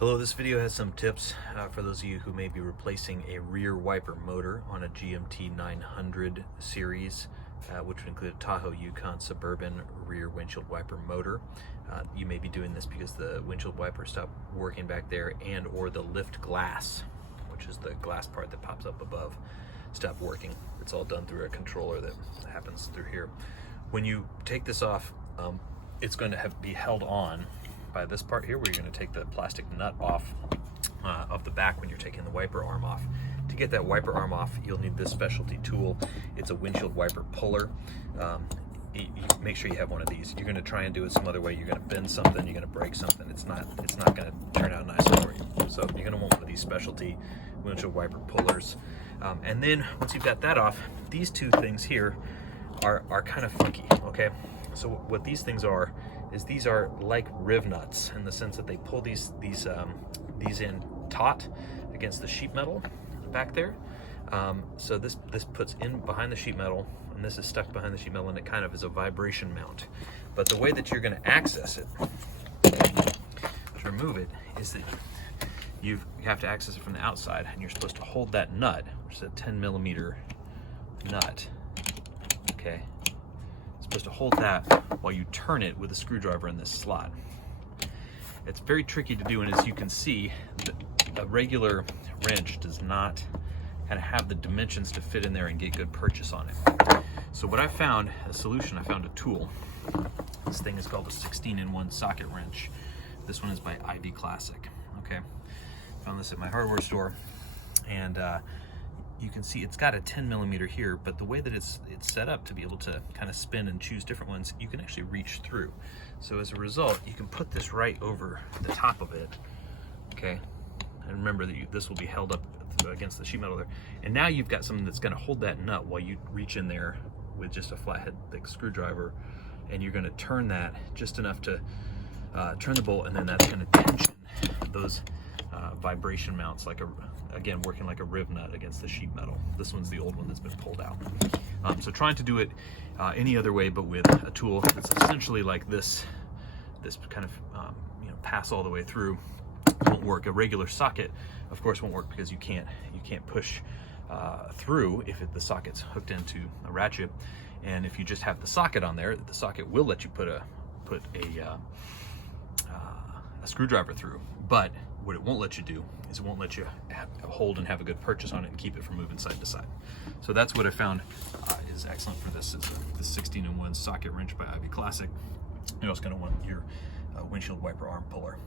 Hello, this video has some tips for those of you who may be replacing a rear wiper motor on a GMT 900 series, which would include a Tahoe, Yukon, Suburban rear windshield wiper motor. You may be doing this because the windshield wiper stopped working back there, and or the lift glass, which is the glass part that pops up above, stopped working. It's all done through a controller that happens through here. When you take this off, it's going to be held on by this part here, where you're going to take the plastic nut off of the back when you're taking the wiper arm off. To get that wiper arm off, you'll need this specialty tool. It's a windshield wiper puller. You make sure you have one of these. You're going to try and do it some other way. You're going to bend something, you're going to break something. It's not going to turn out nicely for you. So you're going to want one of these specialty windshield wiper pullers. And then once you've got that off, these two things here are kind of funky, okay? So what these things are is these are like rivnuts in the sense that they pull these in taut against the sheet metal back there. So this puts in behind the sheet metal, and this is stuck behind the sheet metal, and it kind of is a vibration mount. But the way that you're going to access it, to remove it, is that you have to access it from the outside, and you're supposed to hold that nut, which is a 10mm nut, okay? Supposed to hold that while you turn it with a screwdriver in this slot. It's very tricky to do, and as you can see, a regular wrench does not kind of have the dimensions to fit in there and get good purchase on it. So what I found, a solution, I found a tool. This thing is called a 16-in-1 socket wrench. This one is by Ivy Classic, okay? Found this at my hardware store, and you can see it's got a 10mm here, but the way that it's set up to be able to kind of spin and choose different ones, you can actually reach through. So as a result, you can put this right over the top of it, okay? And remember that this will be held up against the sheet metal there. And now you've got something that's going to hold that nut while you reach in there with just a flathead thick screwdriver, and you're going to turn that just enough to turn the bolt, and then that's going to tension those vibration mounts, again, working like a riv nut against the sheet metal. This one's the old one that's been pulled out. So trying to do it any other way but with a tool that's essentially like this kind of pass all the way through won't work. A regular socket, of course, won't work because you can't push through if the socket's hooked into a ratchet. And if you just have the socket on there, the socket will let you put a screwdriver through, but what it won't let you do is it won't let you hold and have a good purchase on it and keep it from moving side to side. So that's what I found is excellent for this. It's the 16-in-1 socket wrench by Ivy Classic. You're also going to want your windshield wiper arm puller.